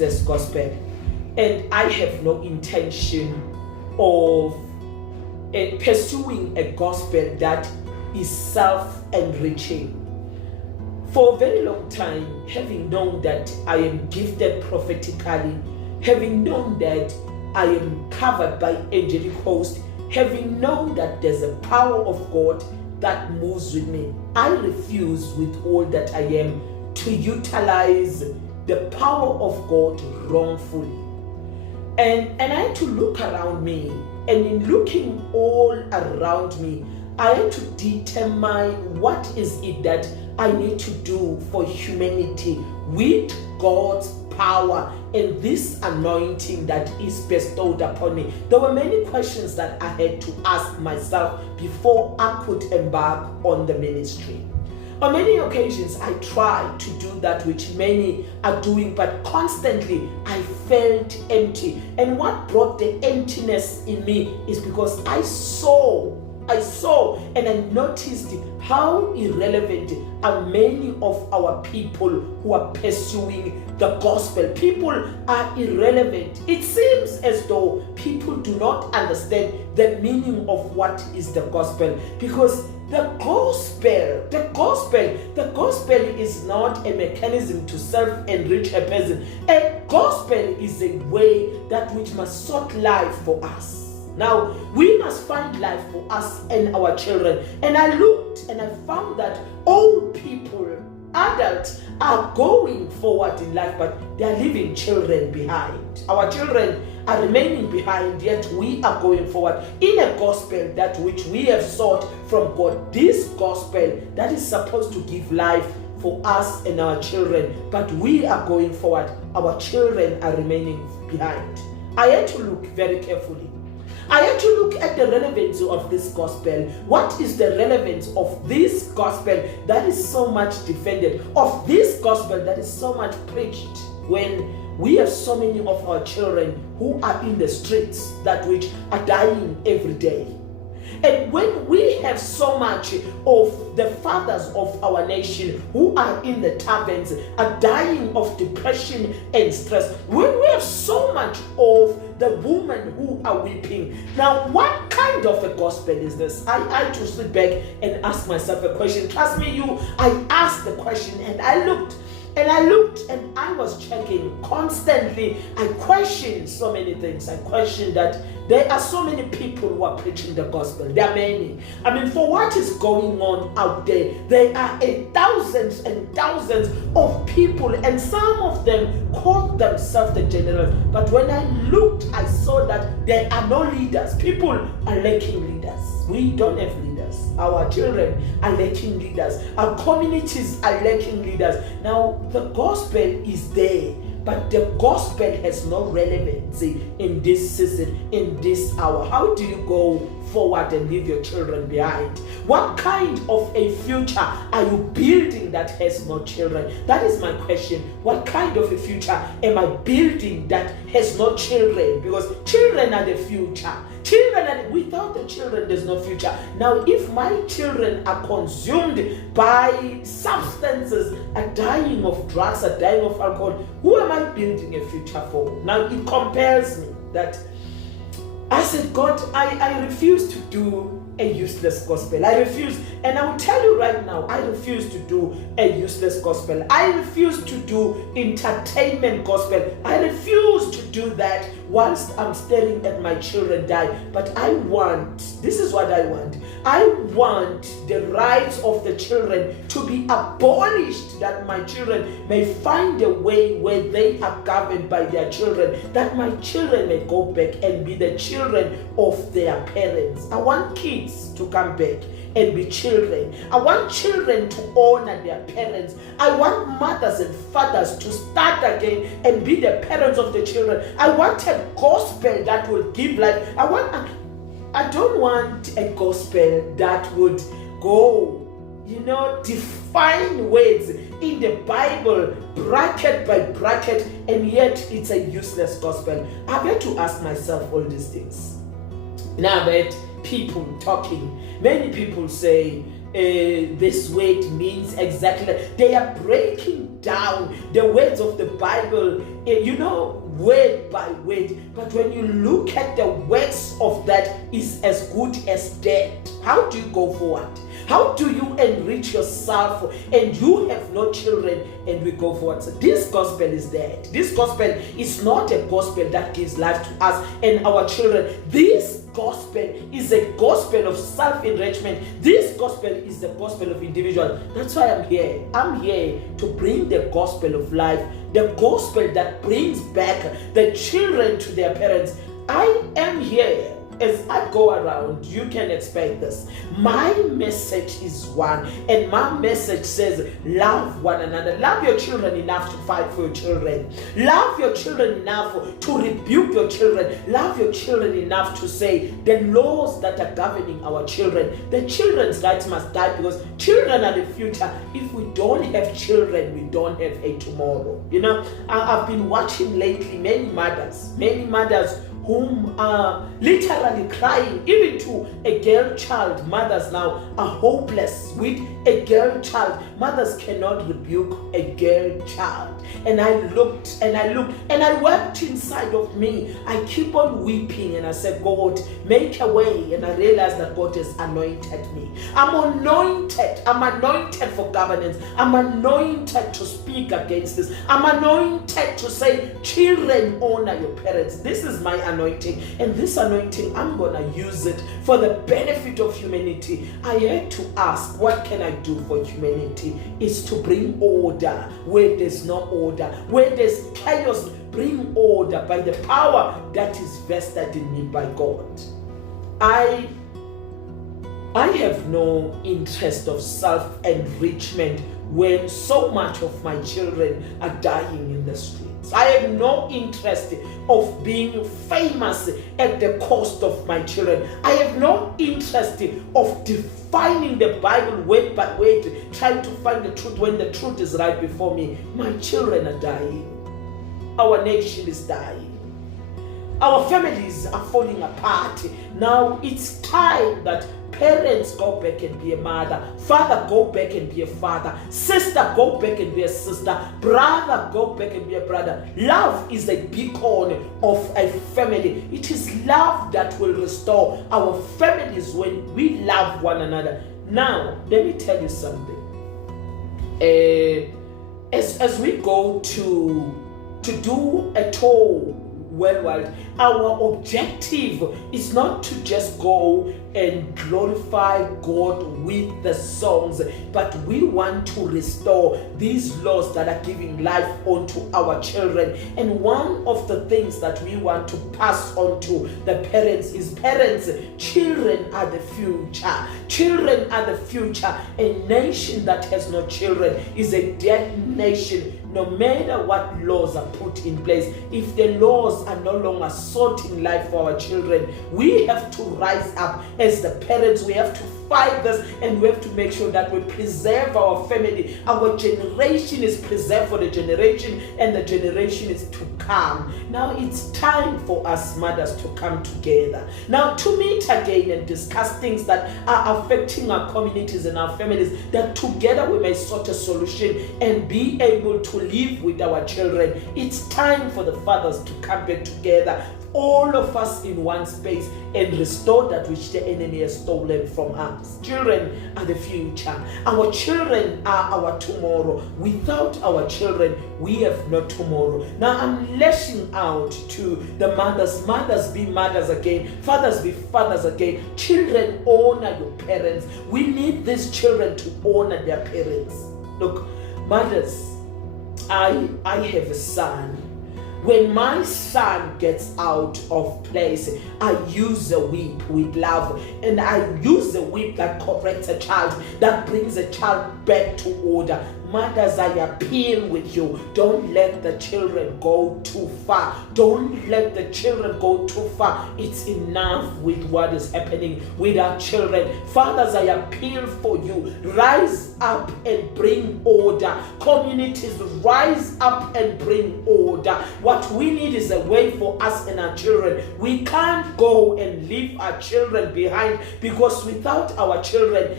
useless gospel. And I have no intention of pursuing a gospel that is self-enriching. For a very long time, having known that I am gifted prophetically, having known that I am covered by angelic host, having known that there's a power of God that moves with me, I refuse with all that I am to utilize the power of God wrongfully. And I had to look around me, and in looking all around me, I had to determine what is it that I need to do for humanity with God's power and this anointing that is bestowed upon me. There were many questions that I had to ask myself before I could embark on the ministry. On many occasions, I tried to do that which many are doing, but constantly I felt empty. And what brought the emptiness in me is because I saw and I noticed how irrelevant are many of our people who are pursuing the gospel. People are irrelevant. It seems as though people do not understand the meaning of what is the gospel, because the gospel is not a mechanism to self-enrich a person. A gospel is a way that which must sort life for us. Now, we must find life for us and our children. And I looked and I found that old people, adults, are going forward in life, but they are leaving children behind. Our children are remaining behind, yet we are going forward in a gospel that which we have sought from God. This gospel that is supposed to give life for us and our children, but we are going forward. Our children are remaining behind. I had to look very carefully. I had to look at the relevance of this gospel. What is the relevance of this gospel that is so much defended, of this gospel that is so much preached, when we have so many of our children who are in the streets that which are dying every day? And when we have so much of the fathers of our nation who are in the taverns, are dying of depression and stress, when we have so much of the women who are weeping, now what kind of a gospel is this? I had to sit back and ask myself a question. Trust me, I asked the question, and I looked and I was checking constantly. I questioned so many things. I questioned that there are so many people who are preaching the gospel. There are many. I mean, for what is going on out there, there are thousands and thousands of people, and some of them call themselves the generals. But when I looked, I saw that there are no leaders. People are lacking leaders. We don't have leaders. Our children are lacking leaders. Our communities are lacking leaders. Now, the gospel is there, but the gospel has no relevancy in this season, in this hour. How do you go forward and leave your children behind? What kind of a future are you building that has no children? That is my question. What kind of a future am I building that has no children? Because children are the future. Without the children, there's no future. Now, if my children are consumed by substances, are dying of drugs, are dying of alcohol, who am I building a future for? Now, it compels me that I said, God, I refuse to do a useless gospel. I refuse. And I will tell you right now, I refuse to do a useless gospel. I refuse to do entertainment gospel. I refuse to do that whilst I'm staring at my children die. But this is what I want. I want the rights of the children to be abolished, that my children may find a way where they are governed by their children, that my children may go back and be the children of their parents. I want kids to come back and be children. I want children to honor their parents. I want mothers and fathers to start again and be the parents of the children. I want a gospel that will give life. I don't want a gospel that would go, define words in the Bible, bracket by bracket, and yet it's a useless gospel. I've had to ask myself all these things. Now I've had people talking. Many people say this word means exactly that. They are breaking down the words of the Bible, word by word. But when you look at the works of that, is as good as dead. How do you go forward? How do you enrich yourself and you have no children and we go forward? So this gospel is dead. This gospel is not a gospel that gives life to us and our children. This gospel is a gospel of self-enrichment. This gospel is the gospel of individual. That's why I'm here. I'm here to bring the gospel of life, the gospel that brings back the children to their parents. I am here. As I go around, you can expect this. My message is one, and my message says, love one another. Love your children enough to fight for your children. Love your children enough to rebuke your children. Love your children enough to say the laws that are governing our children. The children's rights must die, because children are the future. If we don't have children, we don't have a tomorrow. I've been watching lately many mothers whom are literally crying, even to a girl child. Mothers now are hopeless with a girl child. Mothers cannot rebuke a girl child. And I looked and I wept inside of me. I keep on weeping and I said, God, make a way. And I realized that God has anointed me. I'm anointed. I'm anointed for governance. I'm anointed to speak against this. I'm anointed to say, children, honor your parents. This is my anointing. And this anointing, I'm going to use it for the benefit of humanity. I had to ask, what can I do for humanity? Is to bring order where there's no order. Where there's chaos, bring order by the power that is vested in me by God. I have no interest of self-enrichment when so much of my children are dying in the streets. I have no interest of being famous at the cost of my children. I have no interest of defining the Bible word by word, trying to find the truth when the truth is right before me. My children are dying. Our nation is dying. Our families are falling apart. Now it's time that parents go back and be a mother. Father, go back and be a father. Sister, go back and be a sister. Brother, go back and be a brother. Love is a beacon of a family. It is love that will restore our families when we love one another. Now, let me tell you something. As we go to do a tour worldwide, our objective is not to just go and glorify God with the songs, but we want to restore these laws that are giving life onto our children. And one of the things that we want to pass on to the parents is, parents, children are the future. Children are the future. A nation that has no children is a dead nation. No matter what laws are put in place, if the laws are no longer sorting life for our children, we have to rise up as the parents. We have to fight this, and we have to make sure that we preserve our family. Our generation is preserved for the generation, and the generation is to come. Now it's time for us mothers to come together. Now to meet again and discuss things that are affecting our communities and our families, that together we may sort a solution and be able to live with our children. It's time for the fathers to come back together, all of us in one space, and restore that which the enemy has stolen from us. Children are the future. Our children are our tomorrow. Without our children, we have no tomorrow. Now I'm lashing out to the mothers. Mothers, be mothers again. Fathers, be fathers again. Children, honor your parents. We need these children to honor their parents. Look, mothers, I have a son. When my son gets out of place, I use a whip with love, and I use a whip that corrects a child, that brings a child back to order. Mothers, I appeal with you. Don't let the children go too far. Don't let the children go too far. It's enough with what is happening with our children. Fathers, I appeal for you. Rise up and bring order. Communities, rise up and bring order. What we need is a way for us and our children. We can't go and leave our children behind, because without our children,